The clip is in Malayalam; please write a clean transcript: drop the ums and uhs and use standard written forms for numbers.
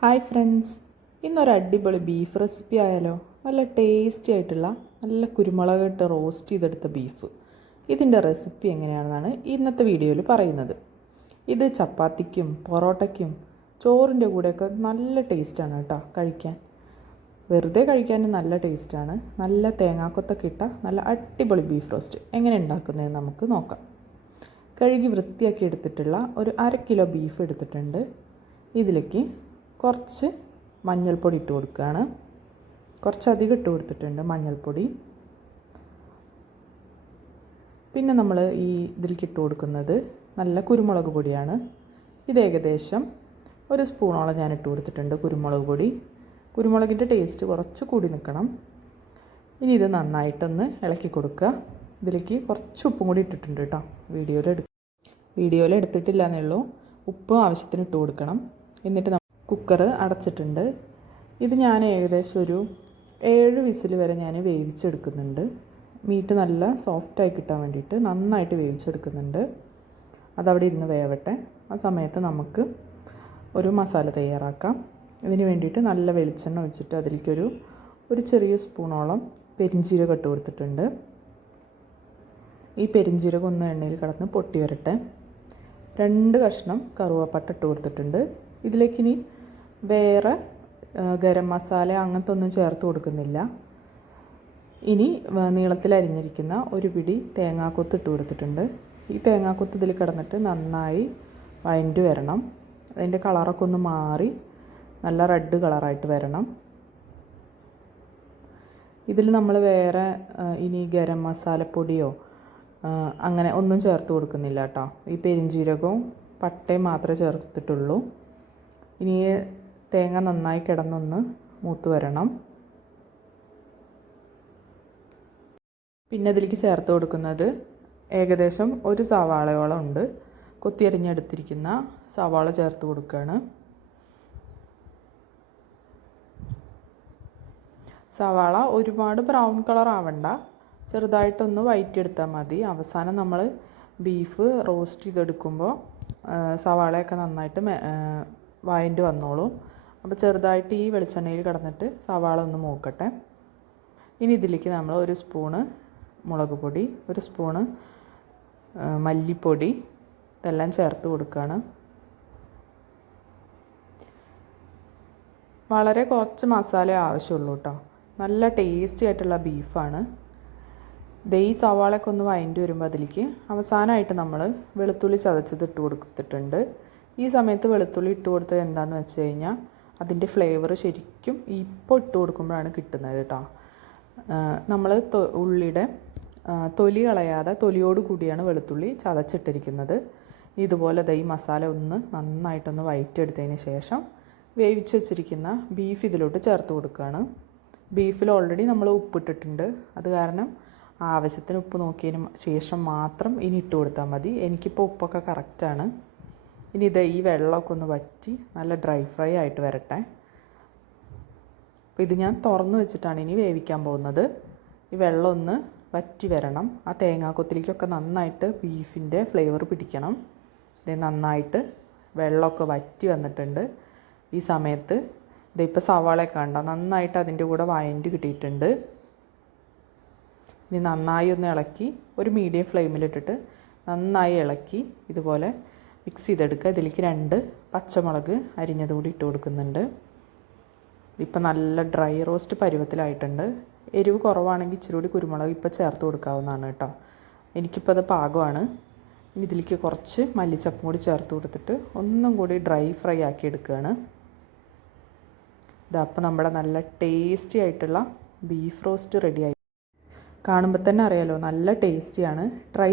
ഹായ് ഫ്രണ്ട്സ്, ഇന്നൊരു അടിപൊളി ബീഫ് റെസിപ്പി ആയാലോ. നല്ല ടേസ്റ്റി ആയിട്ടുള്ള നല്ല കുരുമുളക് ഇട്ട് റോസ്റ്റ് ചെയ്തെടുത്ത ബീഫ്. ഇതിൻ്റെ റെസിപ്പി എങ്ങനെയാണെന്നാണ് ഇന്നത്തെ വീഡിയോയിൽ പറയുന്നത്. ഇത് ചപ്പാത്തിക്കും പൊറോട്ടയ്ക്കും ചോറിൻ്റെ കൂടെയൊക്കെ നല്ല ടേസ്റ്റാണ് കേട്ടോ കഴിക്കാൻ. വെറുതെ കഴിക്കാനും നല്ല ടേസ്റ്റാണ്. നല്ല തേങ്ങാക്കൊത്തൊക്കെ ഇട്ട നല്ല അടിപൊളി ബീഫ് റോസ്റ്റ് എങ്ങനെ ഉണ്ടാക്കുന്നതെന്ന് നമുക്ക് നോക്കാം. കഴുകി വൃത്തിയാക്കി എടുത്തിട്ടുള്ള ഒരു 1/2 കിലോ ബീഫ് എടുത്തിട്ടുണ്ട്. ഇതിലേക്ക് കുറച്ച് മഞ്ഞൾപ്പൊടി ഇട്ട് കൊടുക്കുകയാണ്. കുറച്ചധികം ഇട്ട് കൊടുത്തിട്ടുണ്ട് മഞ്ഞൾപ്പൊടി. പിന്നെ നമ്മൾ ഇതിലേക്ക് ഇട്ട് കൊടുക്കുന്നത് നല്ല കുരുമുളക് പൊടിയാണ്. ഇത് ഏകദേശം 1 സ്പൂണോളം ഞാൻ ഇട്ട് കൊടുത്തിട്ടുണ്ട് കുരുമുളക് പൊടി. കുരുമുളകിൻ്റെ ടേസ്റ്റ് കുറച്ച് കൂടി നിൽക്കണം. ഇനി ഇത് നന്നായിട്ടൊന്ന് ഇളക്കി കൊടുക്കുക. ഇതിലേക്ക് കുറച്ച് ഉപ്പും കൂടി ഇട്ടിട്ടുണ്ട് കേട്ടോ. വീഡിയോയിൽ എടുത്തിട്ടില്ല എന്നേ ഉള്ളൂ. ഉപ്പ് ആവശ്യത്തിന് ഇട്ട് കൊടുക്കണം. എന്നിട്ട് കുക്കർ അടച്ചിട്ടുണ്ട്. ഇത് ഞാൻ ഏകദേശം ഒരു 7 വിസിൽ വരെ ഞാൻ വേവിച്ചെടുക്കുന്നുണ്ട്. മീറ്റ് നല്ല സോഫ്റ്റായി കിട്ടാൻ വേണ്ടിയിട്ട് നന്നായിട്ട് വേവിച്ചെടുക്കുന്നുണ്ട്. അതവിടെ ഇരുന്ന് വേവട്ടെ. ആ സമയത്ത് നമുക്ക് ഒരു മസാല തയ്യാറാക്കാം. ഇതിന് വേണ്ടിയിട്ട് നല്ല വെളിച്ചെണ്ണ ഒഴിച്ചിട്ട് അതിലേക്കൊരു ചെറിയ സ്പൂണോളം പെരിഞ്ജീരകം ഇട്ട് കൊടുത്തിട്ടുണ്ട്. ഈ പെരിഞ്ജീരകം ഒന്ന് എണ്ണയിൽ കിടന്ന് പൊട്ടി വരട്ടെ. 2 കഷ്ണം കറുവപ്പട്ട ഇട്ട് കൊടുത്തിട്ടുണ്ട്. ഇതിലേക്കിനി വേറെ ഗരം മസാല അങ്ങനത്തെ ഒന്നും ചേർത്ത് കൊടുക്കുന്നില്ല. ഇനി നീളത്തിൽ അരിഞ്ഞിരിക്കുന്ന ഒരു പിടി തേങ്ങാക്കൊത്ത് ഇട്ട് കൊടുത്തിട്ടുണ്ട്. ഈ തേങ്ങാക്കൊത്ത് ഇതിൽ കിടന്നിട്ട് നന്നായി വഴണ്ടി വരണം. അതിൻ്റെ കളറൊക്കെ ഒന്ന് മാറി നല്ല റെഡ് കളറായിട്ട് വരണം. ഇതിൽ നമ്മൾ വേറെ ഇനി ഗരം മസാലപ്പൊടിയോ അങ്ങനെ ഒന്നും ചേർത്ത് കൊടുക്കുന്നില്ല കേട്ടോ. ഈ പെരിഞ്ജീരകവും പട്ടയും മാത്രമേ ചേർത്തിട്ടുള്ളൂ. ഇനി തേങ്ങ നന്നായി കിടന്നൊന്ന് മൂത്ത് വരണം. പിന്നെ ഇതിലേക്ക് ചേർത്ത് കൊടുക്കുന്നത് ഏകദേശം 1 സവാളയോളം ഉണ്ട്. കൊത്തിയരിഞ്ഞെടുത്തിരിക്കുന്ന സവാള ചേർത്ത് കൊടുക്കുകയാണ്. സവാള ഒരുപാട് ബ്രൗൺ കളർ ആവണ്ട, ചെറുതായിട്ടൊന്ന് വഴറ്റിയെടുത്താൽ മതി. അവസാനം നമ്മൾ ബീഫ് റോസ്റ്റ് ചെയ്തെടുക്കുമ്പോൾ സവാളയൊക്കെ നന്നായിട്ട് വഴണ്ടി വന്നോളും. അപ്പോൾ ചെറുതായിട്ട് ഈ വെളിച്ചെണ്ണയിൽ കിടന്നിട്ട് സവാള ഒന്ന് മൂക്കട്ടെ. ഇനി ഇതിലേക്ക് നമ്മൾ 1 സ്പൂണ് മുളക് പൊടി, 1 സ്പൂണ് മല്ലിപ്പൊടി ഇതെല്ലാം ചേർത്ത് കൊടുക്കുകയാണ്. വളരെ കുറച്ച് മസാല ആവശ്യമുള്ളൂ കേട്ടോ. നല്ല ടേസ്റ്റി ആയിട്ടുള്ള ബീഫാണ്. ഈ സവാളയൊക്കെ ഒന്ന് വഴണ്ടി വരുമ്പോൾ അതിലേക്ക് അവസാനമായിട്ട് നമ്മൾ വെളുത്തുള്ളി ചതച്ചത് ഇട്ട് കൊടുത്തിട്ടുണ്ട്. ഈ സമയത്ത് വെളുത്തുള്ളി ഇട്ട് കൊടുത്തത് എന്താണെന്ന് വെച്ച് കഴിഞ്ഞാൽ അതിൻ്റെ ഫ്ലേവർ ശരിക്കും ഇപ്പോൾ ഇട്ട് കൊടുക്കുമ്പോഴാണ് കിട്ടുന്നത് കേട്ടോ. നമ്മൾ ഉള്ളിയുടെ തൊലി കളയാതെ തൊലിയോട് കൂടിയാണ് വെളുത്തുള്ളി ചതച്ചിട്ടിരിക്കുന്നത്. ഇതുപോലെ ഈ മസാല ഒന്ന് നന്നായിട്ടൊന്ന് വഴറ്റിയെടുത്തതിന് ശേഷം വേവിച്ച് വെച്ചിരിക്കുന്ന ബീഫ് ഇതിലോട്ട് ചേർത്ത് കൊടുക്കുകയാണ്. ബീഫിൽ ഓൾറെഡി നമ്മൾ ഉപ്പിട്ടിട്ടുണ്ട്. അത് കാരണം ആവശ്യത്തിന് ഉപ്പ് നോക്കിയതിന് ശേഷം മാത്രം ഇനി ഇട്ട് കൊടുത്താൽ മതി. എനിക്കിപ്പോൾ ഉപ്പൊക്കെ കറക്റ്റാണ്. ഇനി ഈ വെള്ളമൊക്കെ ഒന്ന് വറ്റി നല്ല ഡ്രൈ ഫ്രൈ ആയിട്ട് വരട്ടെ. അപ്പോൾ ഇത് ഞാൻ തുറന്ന് വെച്ചിട്ടാണ് ഇനി വേവിക്കാൻ പോകുന്നത്. ഈ വെള്ളം ഒന്ന് വറ്റി വരണം. ആ തേങ്ങാക്കൊത്തിലേക്കൊക്കെ നന്നായിട്ട് ബീഫിൻ്റെ ഫ്ലേവർ പിടിക്കണം. ഇത് നന്നായിട്ട് വെള്ളമൊക്കെ വറ്റി വന്നിട്ടുണ്ട്. ഈ സമയത്ത് ഇപ്പോൾ സവാളയൊക്കെ കണ്ടോ നന്നായിട്ട് അതിൻ്റെ കൂടെ വഴണ്ടി കിട്ടിയിട്ടുണ്ട്. ഇനി നന്നായി ഒന്ന് ഇളക്കി ഒരു മീഡിയം ഫ്ലെയിമിലിട്ടിട്ട് നന്നായി ഇളക്കി ഇതുപോലെ മിക്സ് ചെയ്തെടുക്കുക. ഇതിലേക്ക് 2 പച്ചമുളക് അരിഞ്ഞത് കൂടി ഇട്ട് കൊടുക്കുന്നുണ്ട്. ഇപ്പം നല്ല ഡ്രൈ റോസ്റ്റ് പരുവത്തിലായിട്ടുണ്ട്. എരിവ് കുറവാണെങ്കിൽ ഇച്ചിരി കൂടി കുരുമുളക് ഇപ്പോൾ ചേർത്ത് കൊടുക്കാവുന്നതാണ് കേട്ടോ. എനിക്കിപ്പോൾ അത് പാകമാണ്. ഇനി ഇതിലേക്ക് കുറച്ച് മല്ലിച്ചപ്പും കൂടി ചേർത്ത് കൊടുത്തിട്ട് ഒന്നും കൂടി ഡ്രൈ ഫ്രൈ ആക്കി എടുക്കുകയാണ്. ഇതപ്പോൾ നമ്മുടെ നല്ല ടേസ്റ്റി ആയിട്ടുള്ള ബീഫ് റോസ്റ്റ് റെഡിയായി. കാണുമ്പോൾ തന്നെ അറിയാലോ നല്ല ടേസ്റ്റിയാണ്. ട്രൈ